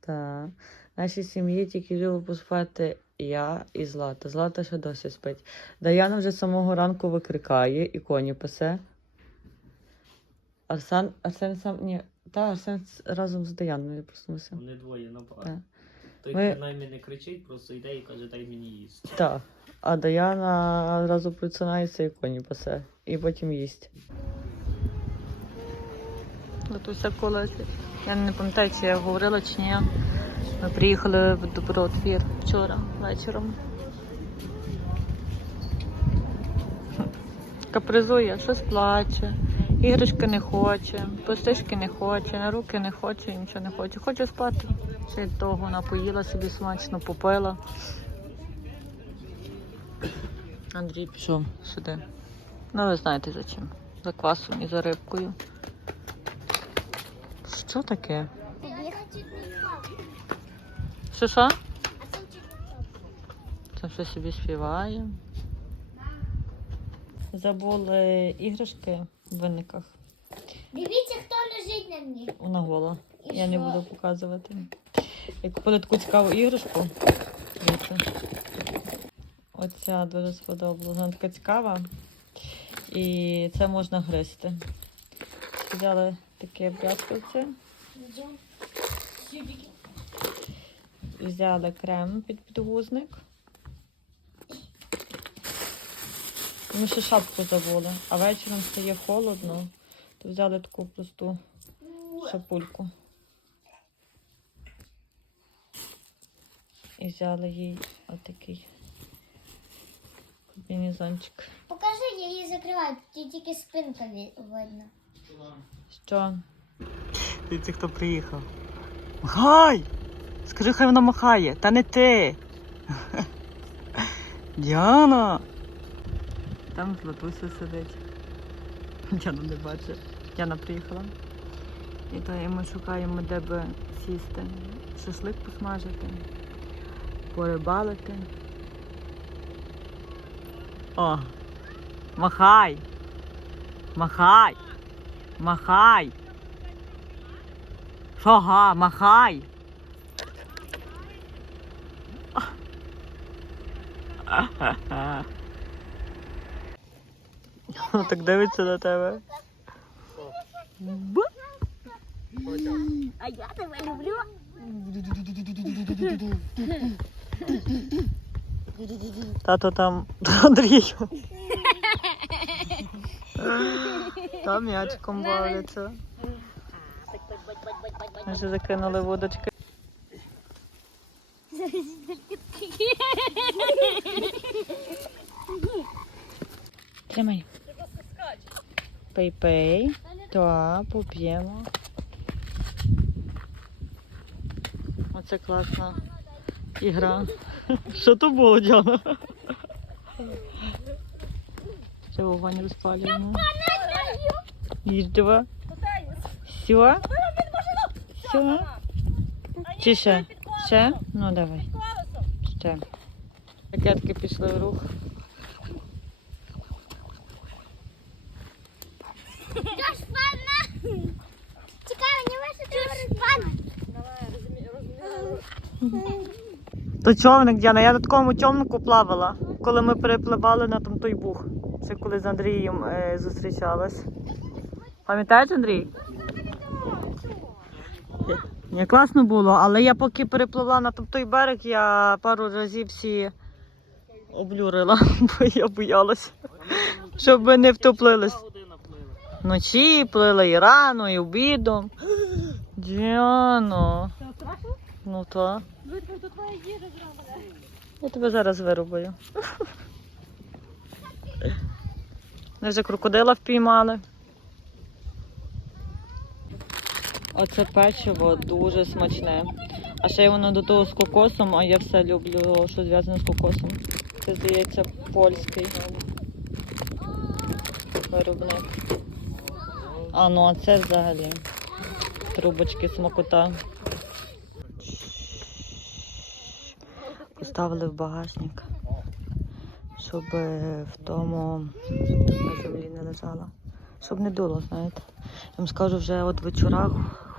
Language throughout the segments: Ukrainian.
Так. В нашій сім'ї тільки любимо поспати я і Злата. Злата ще досі спить. Даяна вже з самого ранку викрикає і коні пасе. Арсен, Арсен сам. Ні, та Арсен разом з Даяною проснувся. Вони двоє набагато. Так. Той Ми- принаймні не кричить, просто йде і каже, дай мені їсти. Так. А Даяна одразу просинається і коні пасе. І потім їсть. Латуся колесі. Я не пам'ятаю, чи я говорила чи ні. Ми приїхали в добротвір вчора вечором. Капризує, щось плаче, іграшки не хоче, постишки не хоче, на руки не хоче, нічого не хоче. Хоче спати. Ще й того вона поїла собі смачно, попила. Андрій пішов сюди. Ну, ви знаєте за чим. За квасом і за рибкою. Що таке? Що що? Там щось собі співає. Забули іграшки в винниках. Дивіться, хто лежить на мені. Вона гола. І Я не буду показувати. Я купила таку цікаву іграшку. Дивіться. Оця дуже сподобалася. Вона така цікава. І це можна гризти. Взяли таке брязкальце. Взяли крем під підгузник. Ми ще шапку забули, а вечором стає холодно, то взяли таку просту шапульку. І взяли їй отакий комбінезончик. Покажи, я її закриваю, тільки спинка видно. Що? Дивіться, хто приїхав. Махай! Скажи, хай вона махає, та не ти. Діана! Там Златуся сидить. Діана не бачить. Діана приїхала. І то і ми шукаємо, де би сісти. Шашлик посмажити, порибалити. О! Махай! Махай! Махай! Що га, махай! Так дивиться на тебе. А я тебе люблю. Тато там Андрію. Там м'ячиком бавляться. Ми вже закинули водочки. Тримай. Пей-пей. Так, поп'ємо. Оце класна ігра. Що то було, Діана? Це вогонь розпалюємо. Їздила. Все? Все? Чи ще? Ще? Ну давай. Ще. Ракетки пішли в рух. Дощ пана. Чекай, не можу ти пана. То човник, Діана, я на такому човнику плавала, коли ми перепливали на там той бух. Це коли з Андрієм е, зустрічалась. Пам'ятаєш, Андрій? Ні, класно було, але я поки перепливла на той берег, я пару разів всі облюрила, бо я боялась, щоб ми не втоплились. Вночі плила і рано, і обідом. Діано. Ну то. Я тебе зараз вирубаю. Ми вже крокодила впіймали. Оце печиво дуже смачне. А ще воно до того з кокосом, а я все люблю, що зв'язане з кокосом. Це, здається, польський виробник. А ну а це взагалі трубочки смакота. Поставили в багажник, щоб е, в тому на землі не лежала. Щоб не дуло, знаєте. Я вам скажу, вже от вечора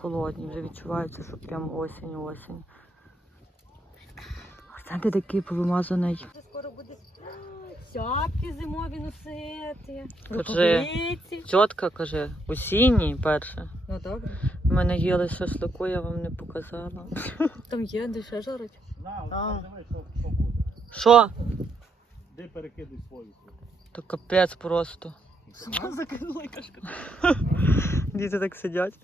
холодні, вже відчувається, що прям осінь, осінь. Знаєте, такий повимазаний. Скоро буде шапки зимові носити, Кажи. Тітка каже, осінній перше. Ну добре. Ми не їли шашлику, я вам не показала. Там є, де ще жарить. На, А. от там що, що буде. Що? Де перекидуй свою. То капець просто. Закинула кашка. Діти так сидять.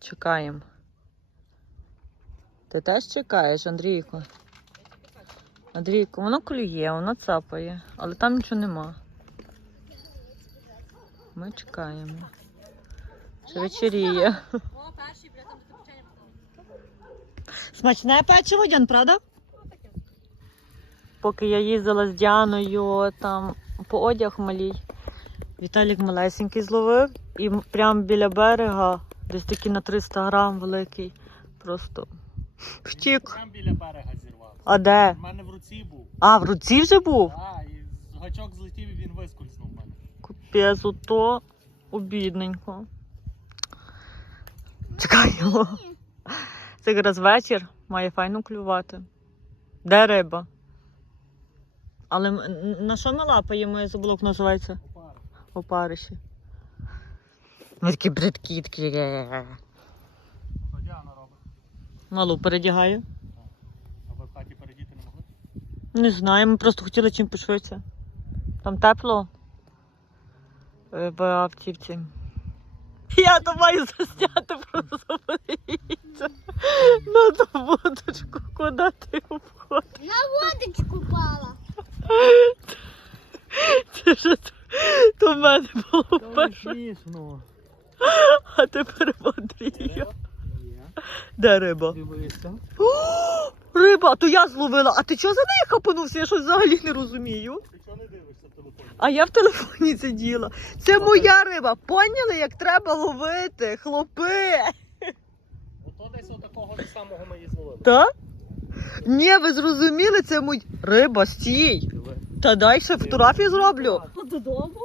Чекаємо. Ти теж чекаєш, Андрійко? Андрійко, воно клює, воно цапає, але там нічого нема. Ми чекаємо. Ще вечеріє. О, перший, бля, там до печення. Смачне печиво, Дян, правда? Поки я їздила з Діаною там по одяг малій, Віталік малесенький зловив і прямо біля берега, десь такий на 300 грам великий, просто втік. Прям біля берега зірвав. А де? У мене в руці був. А, в руці вже був? А, і з- гачок злетів і він вискользнув в мене. Капець, ото обідненько. Чекаємо. Це якраз вечір, має файно клювати. Де риба? Але на що ми лапаємо, я забула, називається? Опариші. Ми такі бридкі, такі. Робить? Малу передягаю. А ви в хаті передіти не могли? Не знаю, ми просто хотіли чим пошвидше. Там тепло Е, в автівці. Я то маю засняти просто подивіться. На ту водочку, куди ти обходиш? На водочку пала. Це ж то, то в мене було перше, а тепер в. Де риба? Дивися. О, риба, то я зловила. А ти чого за нею хапанувся? Я щось взагалі не розумію. Ти чого не дивишся в телефоні? А я в телефоні сиділа. Це моя риба. Поняли, як треба ловити, хлопи? Ото десь отакого самого ми її зловили. Так? Ні, ви зрозуміли, це мій риба, стій. Диви. Та дай ще фотографію зроблю. Додому,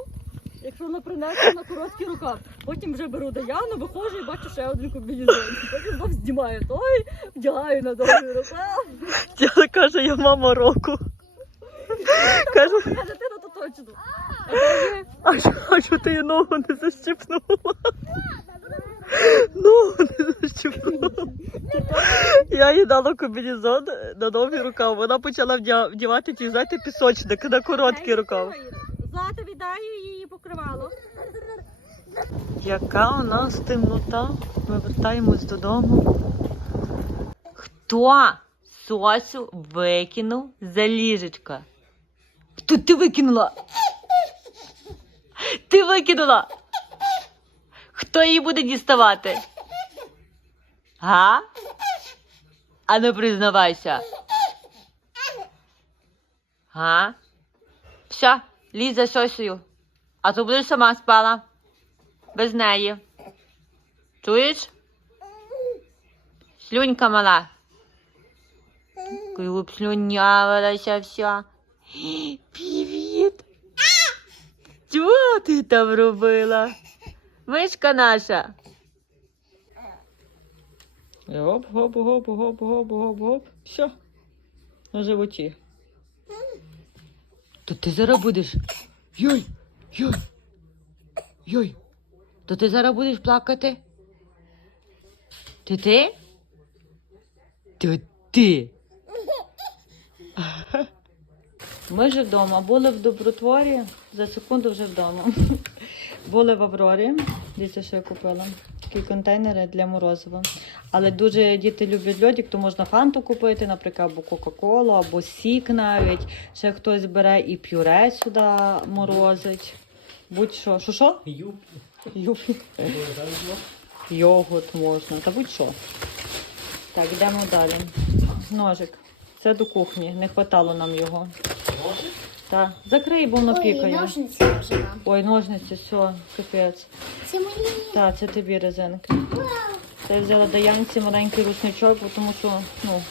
якщо вона принесла на короткий рукав. Потім вже беру Даяну, виходжу і бачу ще один комбінезон. Потім знов знімаю той, вдягаю на довгий рукав. Діла каже, я мама року. Каже, Моя дитина то точно. А то є. а що, а що ти її ногу не защипнула? Ногу не защипнула. Я їй дала комбінезон на довгий рукав. Вона почала вдя- вдівати ті, знаєте, пісочник на короткий рукав. Злата віддаю її покривало. Яка у нас темнота? Ми вертаємось додому. Хто сосю викинув за ліжечка? Тут ти викинула? Ти викинула? Хто її буде діставати? Га? А ну признавайся. Га? Все, лізь за сосею. А то будеш сама спала. Без неї. Чуєш? Слюнька мала. Клуб слюнявилася вся. Привіт. Чого ти там робила? Мишка наша. Гоп, гоп, гоп, гоп, гоп, гоп, гоп. Все. На животі. То ти зараз будеш. Йой, йой, йой. То ти зараз будеш плакати? Ти ти? То ти. Ми вже вдома. Були в Добротворі, за секунду вже вдома. Були в Аврорі. Дивіться, що я купила. Такі контейнери для морозива. Але дуже діти люблять льодик, то можна фанту купити, наприклад, або Кока-Колу, або сік навіть. Ще хтось бере і пюре сюди морозить. Будь-що. Що що? Юп. Юпі. Йогурт можна, та будь-що. Так, йдемо далі. Ножик. Це до кухні, не хватало нам його. Так, закрий, бо воно Ой, пікає. ножниці я взяла. Ой, ножниці, все, капець. Це мені. Так, це тобі резинки. Це я взяла Даянці маленький рушничок, бо тому що, ну,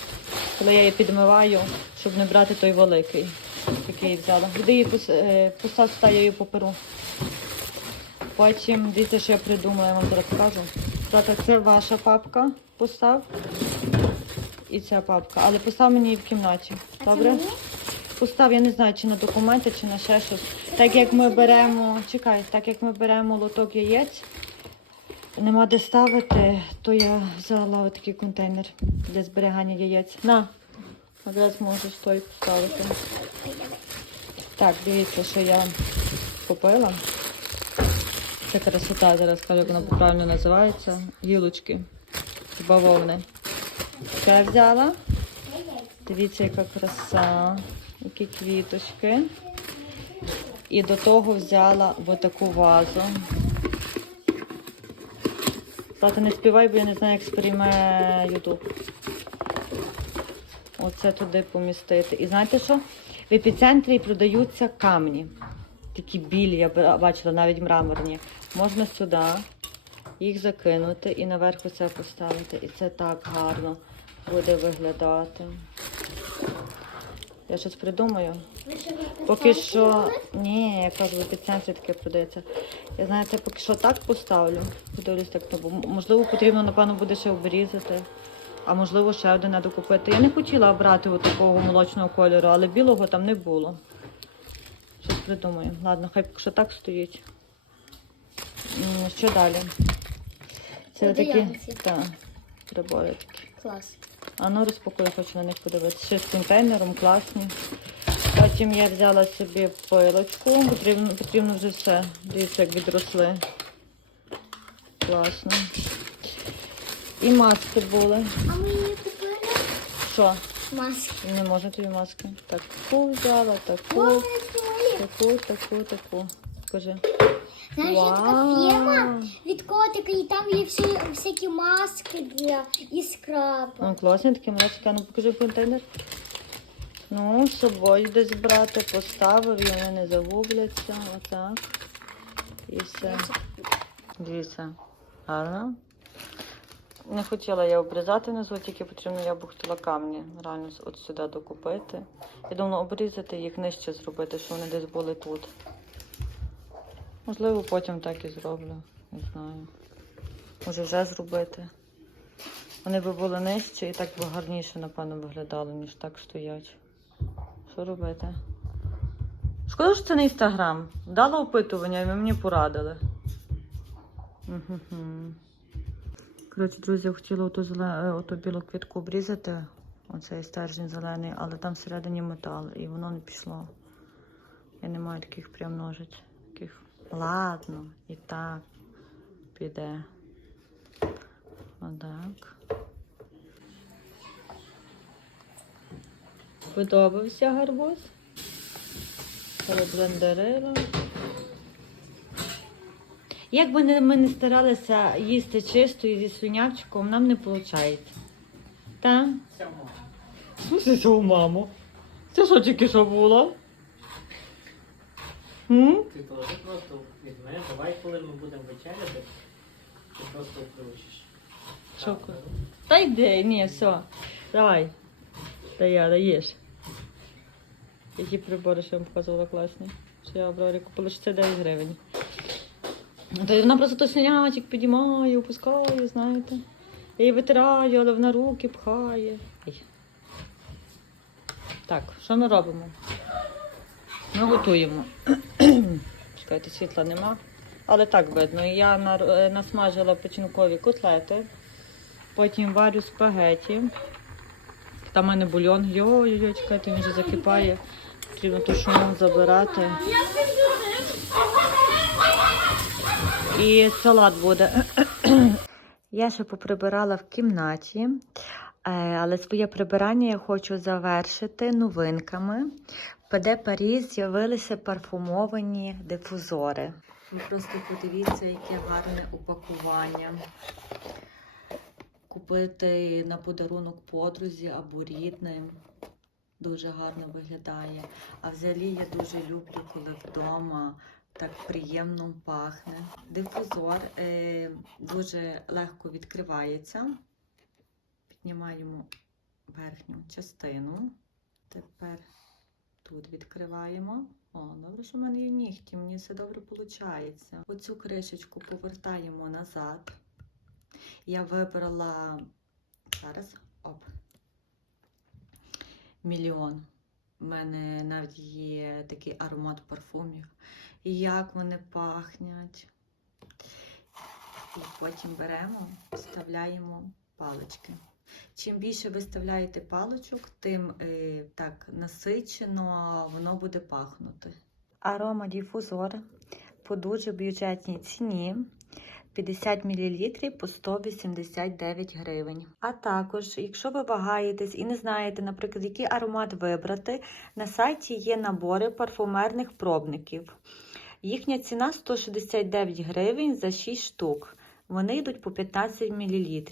коли я її підмиваю, щоб не брати той великий, який я взяла. Де її пос- е, постав, та я її поперу. Потім дивіться, що я придумала, я вам зараз покажу. Тата, це ваша папка, постав. І ця папка. Але постав мені її в кімнаті. Добре? Постав, я не знаю, чи на документи, чи на ще щось. Так як ми беремо, чекай, так як ми беремо лоток яєць, нема де ставити, то я взяла такий контейнер для зберігання яєць. На, якраз можу той поставити. Так, дивіться, що я купила. Це красота, зараз скажу, як воно правильно називається. Гілочки з бавовни. Це я взяла. Дивіться, яка краса, які квіточки. І до того взяла отаку вазу. Тата, не співай, бо я не знаю, як сприйме Ютуб. Оце туди помістити. І знаєте що? В епіцентрі продаються камні. Такі білі, я бачила, навіть мраморні. Можна сюди їх закинути і наверху це поставити. І це так гарно буде виглядати. Я щось придумаю. Поки що. Ні, я кажу, в епіцентрі таке продається. Я знаю, це поки що так поставлю. Подивлюсь так, то, бо можливо потрібно, напевно, буде ще обрізати. А можливо, ще один треба купити. Я не хотіла брати такого молочного кольору, але білого там не було. Щось придумаю. Ладно, хай поки що так стоїть. Що далі? Це такі. Так, прибори такі. Клас. А ну розпакуй, хочу на них подивитися. Ще з контейнером, класні. Потім я взяла собі пилочку. Потрібно, потрібно вже все. Дивіться, як відросли. Класно. І маски були. А ми її купили? Що? Маски. Не можна тобі маски. Таку взяла, таку, таку, таку, таку. Скажи. Знаєш, є така фірма від котика, і там є всі, всякі маски для і скраби. Ну, класні такі маски. Ну покажи контейнер. Ну, з собою десь брати, поставив, і вони не загубляться. Отак. І все. Дивіться. Гарно. Не хотіла я обрізати внизу, тільки потрібно я б хотіла камні. Реально от сюди докупити. Я думала обрізати їх нижче зробити, щоб вони десь були тут. Можливо, потім так і зроблю. Не знаю. Може вже зробити. Вони би були нижче і так би гарніше, напевно, виглядали, ніж так стоять. Що робити? Шкода, що це не інстаграм. Дала опитування, і мені порадили. Коротше, друзі, хотіла оту, зеле... е, оту білу квітку обрізати, оцей стержень зелений, але там всередині метал, і воно не пішло. Я не маю таких прям ножиць. Таких. Ладно, і так піде. Отак. Подобався гарбуз? Розблендерила. Як би ми не старалися їсти чисто і зі слюнявчиком, нам не виходить. Так? Це свою маму. Це що тільки що було? Ти теж просто візьми, давай, коли ми будемо вечеряти, ти просто включиш. Так, Та йди, ні, все. Давай. Та я даєш. Які прибори, що я вам показувала класні. Що я Аврорі купила 69 гривень. Ну, Та вона просто то слюнячик підіймає, опускає, знаєте. Я її витираю, але вона руки пхає. Ай. Так, що ми робимо? Ми готуємо. Чекайте, світла нема. Але так видно. Я е, насмажила печінкові котлети. Потім варю спагеті. Там в мене бульйон. Йо-йо-йо, чекайте, він вже закипає. Потрібно ту шуму забирати. І салат буде. Я ще поприбирала в кімнаті, е, але своє прибирання я хочу завершити новинками. ПД Парі з'явилися парфумовані дифузори. Ви просто подивіться, яке гарне упакування. Купити на подарунок подрузі або рідним. Дуже гарно виглядає. А взагалі я дуже люблю, коли вдома так приємно пахне. Дифузор е, дуже легко відкривається. Піднімаємо верхню частину. Тепер тут відкриваємо. О, добре, що в мене є нігті, мені все добре виходить. Оцю кришечку повертаємо назад. Я вибрала зараз оп. Мільйон. У мене навіть є такий аромат парфумів. І як вони пахнуть. І потім беремо, вставляємо палички. Чим більше ви вставляєте паличок, тим е, так насичено воно буде пахнути. Арома діфузор по дуже бюджетній ціні. 50 мл по 189 гривень. А також, якщо ви вагаєтесь і не знаєте, наприклад, який аромат вибрати, на сайті є набори парфумерних пробників. Їхня ціна 169 гривень за 6 штук. Вони йдуть по 15 мл.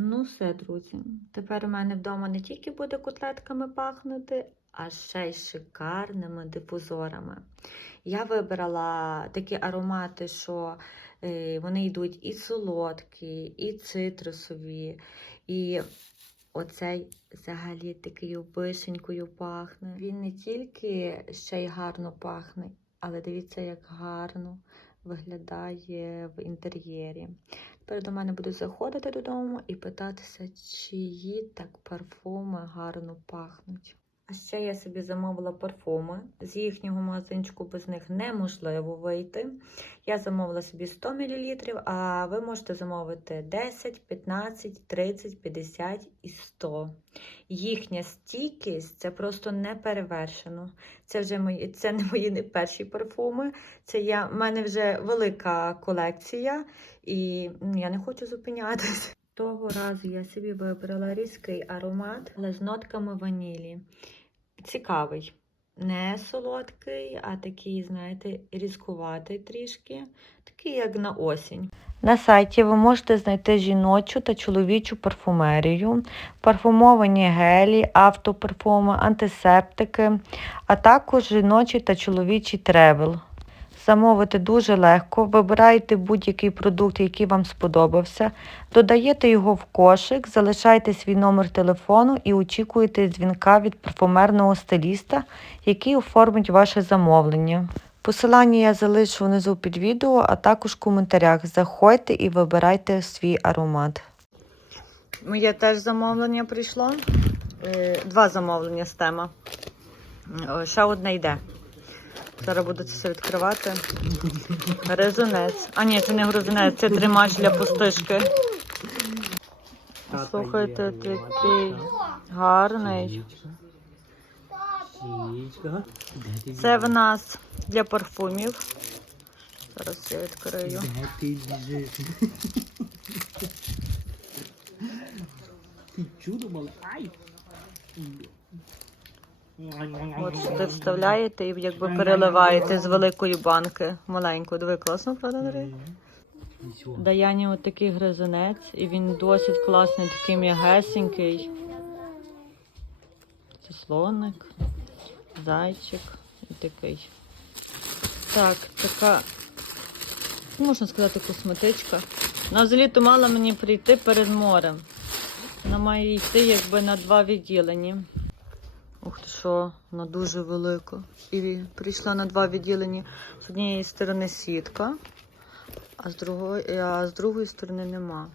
Ну все, друзі. Тепер у мене вдома не тільки буде котлетками пахнути, а ще й шикарними дифузорами. Я вибрала такі аромати, що е, вони йдуть і солодкі, і цитрусові, і оцей взагалі такою вишенькою пахне. Він не тільки ще й гарно пахне, але дивіться, як гарно виглядає в інтер'єрі. Тепер до мене буду заходити додому і питатися, чиї так парфуми гарно пахнуть. А ще я собі замовила парфуми. З їхнього магазинчику без них неможливо вийти. Я замовила собі 100 мл, а ви можете замовити 10, 15, 30, 50 і 100. Їхня стійкість це просто не перевершено. Це вже мої, це не мої не перші парфуми. Це я, в мене вже велика колекція, і я не хочу зупинятися. Того разу я собі вибрала різкий аромат, але з нотками ванілі. Цікавий. Не солодкий, а такий, знаєте, різкуватий трішки, такий, як на осінь. На сайті ви можете знайти жіночу та чоловічу парфумерію, парфумовані гелі, автопарфуми, антисептики, а також жіночий та чоловічий тревел. Замовити дуже легко, вибираєте будь-який продукт, який вам сподобався, додаєте його в кошик, залишаєте свій номер телефону і очікуєте дзвінка від парфумерного стиліста, який оформить ваше замовлення. Посилання я залишу внизу під відео, а також в коментарях. Заходьте і вибирайте свій аромат. Моє теж замовлення прийшло. Е, Два замовлення з тема. Е, Ще одне йде. Зараз буду це все відкривати. Гризунець. А ні, це не гризунець, це тримач для пустишки. Слухайте, такий гарний. Це в нас для парфумів. Зараз я відкрию. Чудо мале. Ай! От сюди вставляєте і якби переливаєте з великої банки маленьку. Диви, класно, правда, Дар'я? Даяні от такий гризунець, і він досить класний, такий м'ягесенький. Це слоник, зайчик і такий. Так, така, можна сказати, косметичка. Вона взагалі-то мала мені прийти перед морем. Вона має йти якби на два відділення. Ух ти що, вона дуже велика. І прийшла на два відділення. З однієї сторони сітка, а з другої, а з другої сторони нема.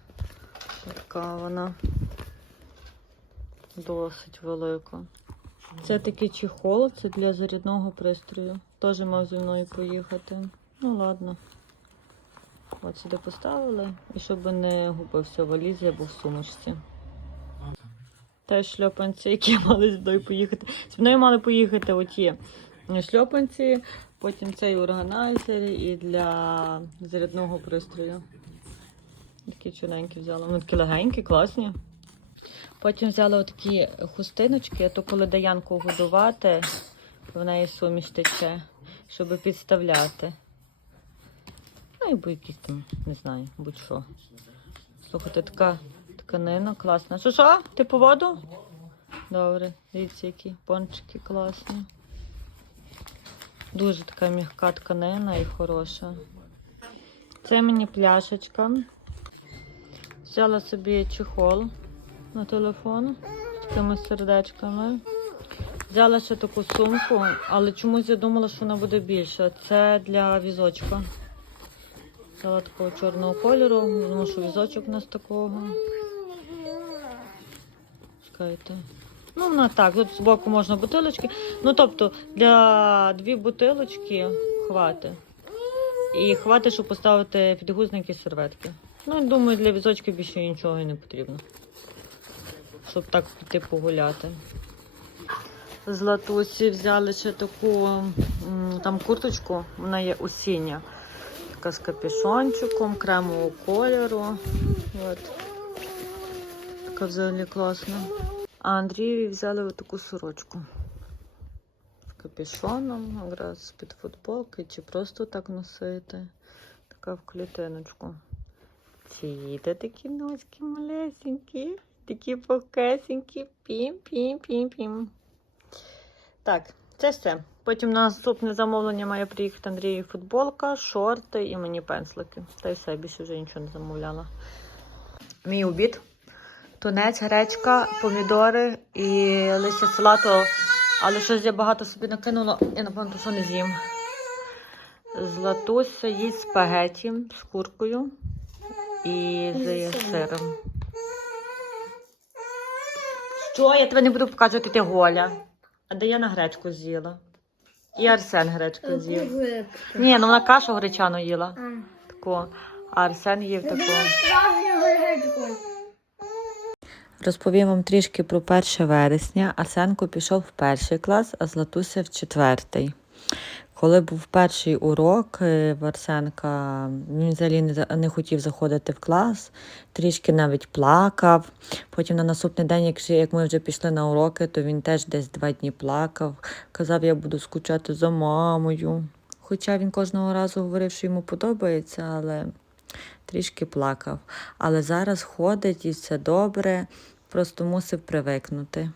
Така вона досить велика. Це такий чехол, це для зарядного пристрою. Теж мав зі мною поїхати. Ну ладно. От сюди поставили, і щоб не губився в валізі або в сумочці. Теж шльопанці, які мали зі мною поїхати. Зі мною мали поїхати оті шльопанці, потім цей органайзер і для зарядного пристрою. Такі чорненькі взяла. Вони такі легенькі, класні. Потім взяла отакі хустиночки, а то коли Даянку годувати, в неї суміш тече, щоб підставляти. Ну і будь якісь там, не знаю, будь-що. Слухайте, така тканина класна. Що що? Ти по воду? Добре, дивіться, які пончики класні. Дуже така м'яка тканина і хороша. Це мені пляшечка. Взяла собі чехол на телефон. з такими сердечками. Взяла ще таку сумку, але чомусь я думала, що вона буде більша. Це для візочка. Взяла такого чорного кольору, тому що візочок у нас такого. Чекайте. Ну, вона так, тут збоку можна бутилочки. Ну, тобто, для дві бутилочки хватить. І хватить, щоб поставити підгузники і серветки. Ну, я думаю, для візочки більше нічого і не потрібно. Щоб так піти погуляти. З латусі взяли ще таку там курточку, вона є осіння. Така з капюшончиком, кремового кольору. От. Така взагалі класна. А Андрієві взяли таку сорочку. З капюшоном, якраз під футболки, чи просто так носити. Така в клітиночку. Ці такі носки малесенькі, такі пухесенькі, пім-пім-пім-пім. Так, це все. Потім на наступне замовлення має приїхати Андрію футболка, шорти і мені пенслики. Та й все, більше вже нічого не замовляла. Мій обід. Тунець, гречка, помідори і листя салату. Але щось я багато собі накинула, я напевно що не з'їм. Златуся їсть спагеті з куркою і з сиром. Що? Я тебе не буду показувати, ти голя. А де я на гречку з'їла? І Арсен гречку з'їв. Ні, ну вона кашу гречану їла. Таку. А Арсен їв таку. Розповім вам трішки про 1 вересня. Арсенко пішов в перший клас, а Златуся в четвертий. Коли був перший урок е, в Арсенка, він взагалі не, хотів заходити в клас, трішки навіть плакав. Потім на наступний день, як, ми вже пішли на уроки, то він теж десь два дні плакав. Казав, я буду скучати за мамою. Хоча він кожного разу говорив, що йому подобається, але трішки плакав. Але зараз ходить і все добре, просто мусив привикнути.